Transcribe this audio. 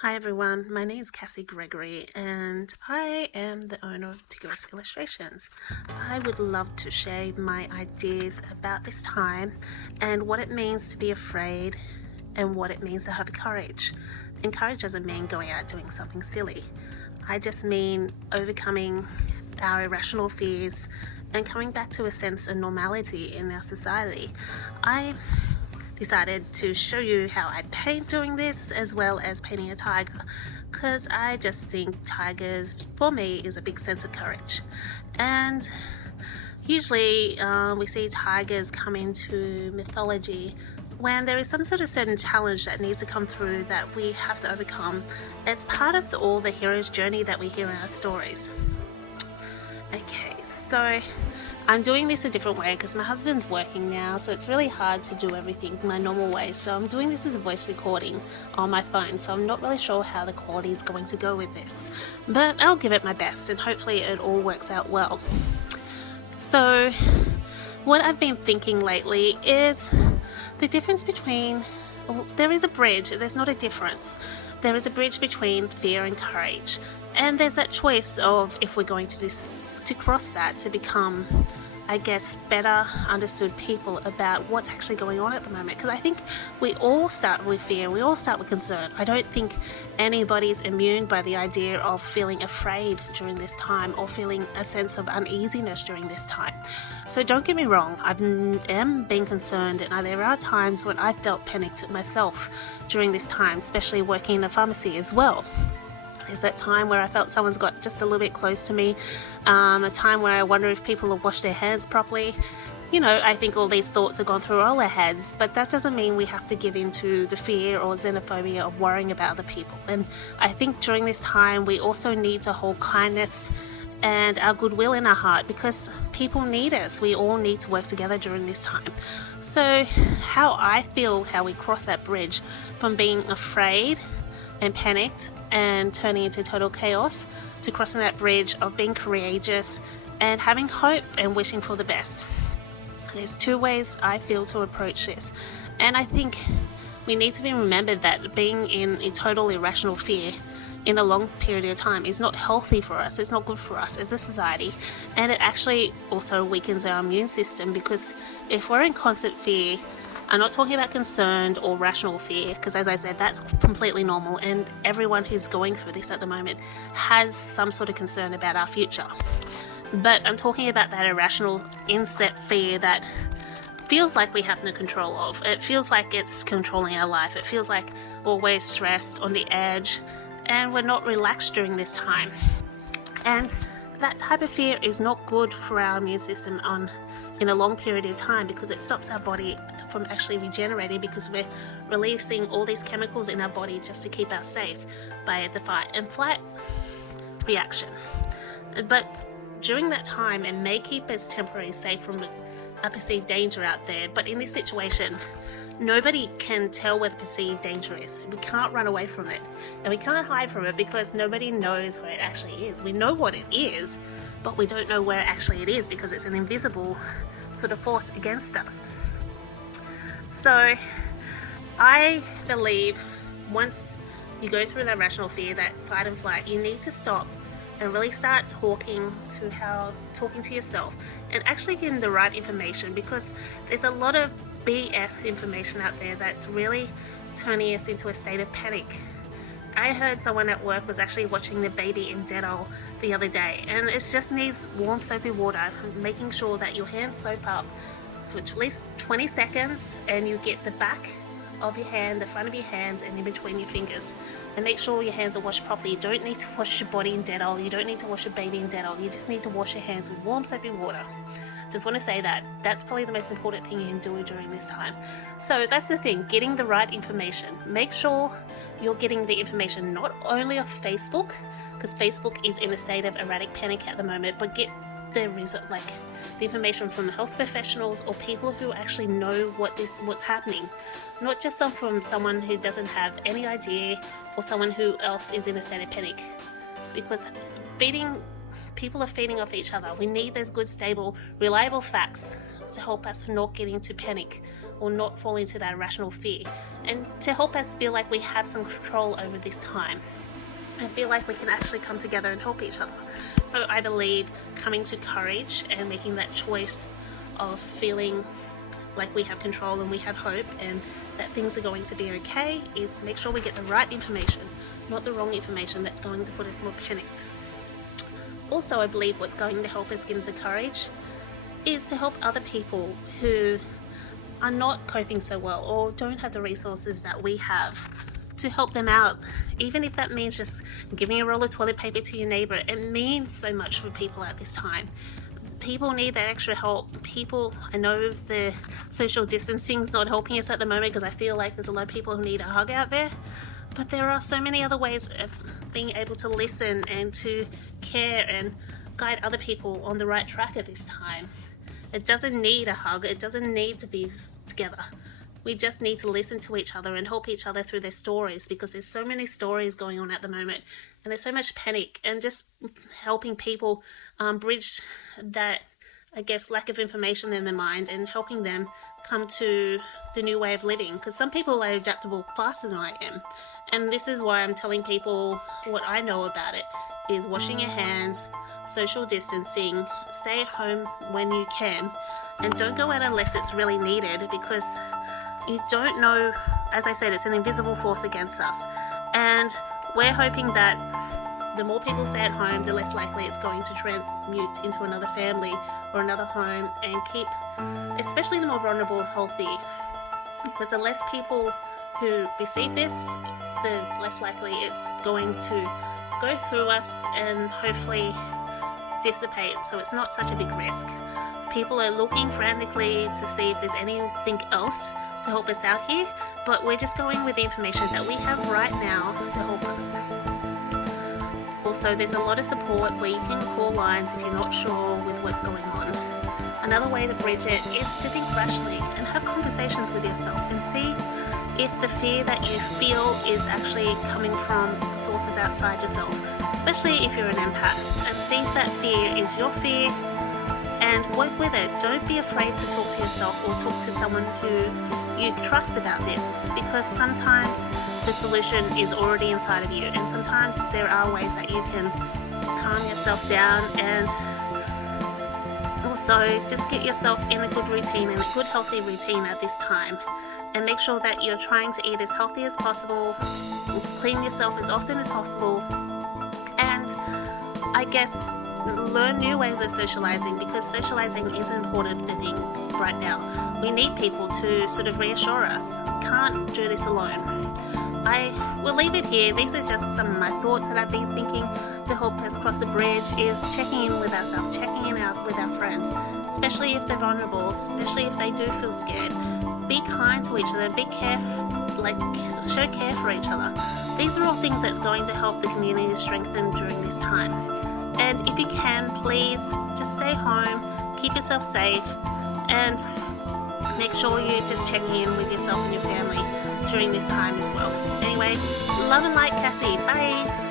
Hi everyone, my name is Cassie Gregory and I am the owner of Tigris Illustrations. I would love to share my ideas about this time and what it means to be afraid and what it means to have courage. And courage doesn't mean going out doing something silly. I just mean overcoming our irrational fears and coming back to a sense of normality in our society. I decided to show you how I paint doing this as well as painting a tiger, because I just think tigers for me is a big sense of courage. And usually we see tigers come into mythology when there is some sort of certain challenge that needs to come through that we have to overcome. It's part of all the hero's journey that we hear in our stories. Okay, so I'm doing this a different way because my husband's working now, so it's really hard to do everything my normal way. So I'm doing this as a voice recording on my phone, so I'm not really sure how the quality is going to go with this. But I'll give it my best and hopefully it all works out well. So what I've been thinking lately is the difference between, well, there is a bridge, there's not a difference. There is a bridge between fear and courage. And there's that choice of if we're going to cross that to become, I guess, better understood people about what's actually going on at the moment. Because I think we all start with fear, we all start with concern. I don't think anybody's immune by the idea of feeling afraid during this time or feeling a sense of uneasiness during this time. So don't get me wrong, I am being concerned, and there are times when I felt panicked myself during this time, especially working in a pharmacy as well. There's that time where I felt someone's got just a little bit close to me, a time where I wonder if people have washed their hands properly. You know, I think all these thoughts have gone through all our heads, but that doesn't mean we have to give in to the fear or xenophobia of worrying about other people. And I think during this time we also need to hold kindness and our goodwill in our heart, because people need us. We all need to work together during this time. So how I feel, how we cross that bridge from being afraid and panicked and turning into total chaos to crossing that bridge of being courageous and having hope and wishing for the best. There's two ways I feel to approach this, and I think we need to be remembered that being in a total irrational fear in a long period of time is not healthy for us. It's not good for us as a society, and it actually also weakens our immune system, because if we're in constant fear, I'm not talking about concerned or rational fear, because as I said, that's completely normal, and everyone who's going through this at the moment has some sort of concern about our future. But I'm talking about that irrational inset fear that feels like we have no control of. It feels like it's controlling our life. It feels like we're always stressed, on the edge, and we're not relaxed during this time. And that type of fear is not good for our immune system in a long period of time, because it stops our body from actually regenerating, because we're releasing all these chemicals in our body just to keep us safe by the fight and flight reaction. But during that time, it may keep us temporarily safe from a perceived danger out there, but in this situation, nobody can tell where the perceived danger is. We can't run away from it, and we can't hide from it, because nobody knows where it actually is. We know what it is, but we don't know where actually it is, because it's an invisible sort of force against us. So I believe once you go through that rational fear, that fight and flight, you need to stop and really start talking to yourself and actually getting the right information, because there's a lot of BS information out there that's really turning us into a state of panic. I heard someone at work was actually watching the baby in Dettol the other day, and it just needs warm soapy water, making sure that your hands soap up for at least 20 seconds, and you get the back of your hand, the front of your hands, and in between your fingers, and make sure your hands are washed properly. You don't need to wash your body in Dettol, you don't need to wash your baby in Dettol, you just need to wash your hands with warm soapy water. Just want to say that's probably the most important thing you can do during this time. So that's the thing, getting the right information. Make sure you're getting the information not only off Facebook, because Facebook is in a state of erratic panic at the moment, but get the information from health professionals or people who actually know what's happening, not just from someone who doesn't have any idea, or someone who else is in a state of panic, because people are feeding off each other. We need those good, stable, reliable facts to help us not get into panic or not fall into that irrational fear, and to help us feel like we have some control over this time. I feel like we can actually come together and help each other. So I believe coming to courage and making that choice of feeling like we have control and we have hope and that things are going to be okay is make sure we get the right information, not the wrong information that's going to put us more panicked. Also, I believe what's going to help us give us the courage is to help other people who are not coping so well or don't have the resources that we have, to help them out. Even if that means just giving a roll of toilet paper to your neighbor, it means so much for people at this time. People need that extra help. I know the social distancing is not helping us at the moment because I feel like there's a lot of people who need a hug out there, but there are so many other ways of being able to listen and to care and guide other people on the right track at this time. It doesn't need a hug, it doesn't need to be together. We just need to listen to each other and help each other through their stories, because there's so many stories going on at the moment and there's so much panic, and just helping people bridge that, I guess, lack of information in their mind and helping them come to the new way of living, because some people are adaptable faster than I am. And this is why I'm telling people what I know about it is washing your hands, social distancing, stay at home when you can, and don't go out unless it's really needed, because you don't know, as I said, it's an invisible force against us. And we're hoping that the more people stay at home, the less likely it's going to transmute into another family or another home, and keep, especially the more vulnerable, healthy. Because the less people who receive this, the less likely it's going to go through us and hopefully dissipate, so it's not such a big risk. People are looking frantically to see if there's anything else to help us out here, but we're just going with the information that we have right now to help us. Also, there's a lot of support where you can call lines if you're not sure with what's going on. Another way to bridge it is to think rationally and have conversations with yourself and see if the fear that you feel is actually coming from sources outside yourself, especially if you're an empath, and see if that fear is your fear and work with it. Don't be afraid to talk to yourself or talk to someone who you trust about this, because sometimes the solution is already inside of you, and sometimes there are ways that you can calm yourself down, and also just get yourself in a good routine and a good healthy routine at this time, and make sure that you're trying to eat as healthy as possible, clean yourself as often as possible, and I guess learn new ways of socializing, because socializing is an important thing right now. We need people to sort of reassure us. We can't do this alone. I will leave it here. These are just some of my thoughts that I've been thinking to help us cross the bridge, is checking in with ourselves, checking in out with our friends, especially if they're vulnerable, especially if they do feel scared. Be kind to each other, be careful, show care for each other. These are all things that's going to help the community strengthen during this time. And if you can, please just stay home, keep yourself safe, and make sure you're just checking in with yourself and your family during this time as well. Anyway, love and light, Cassie. Bye.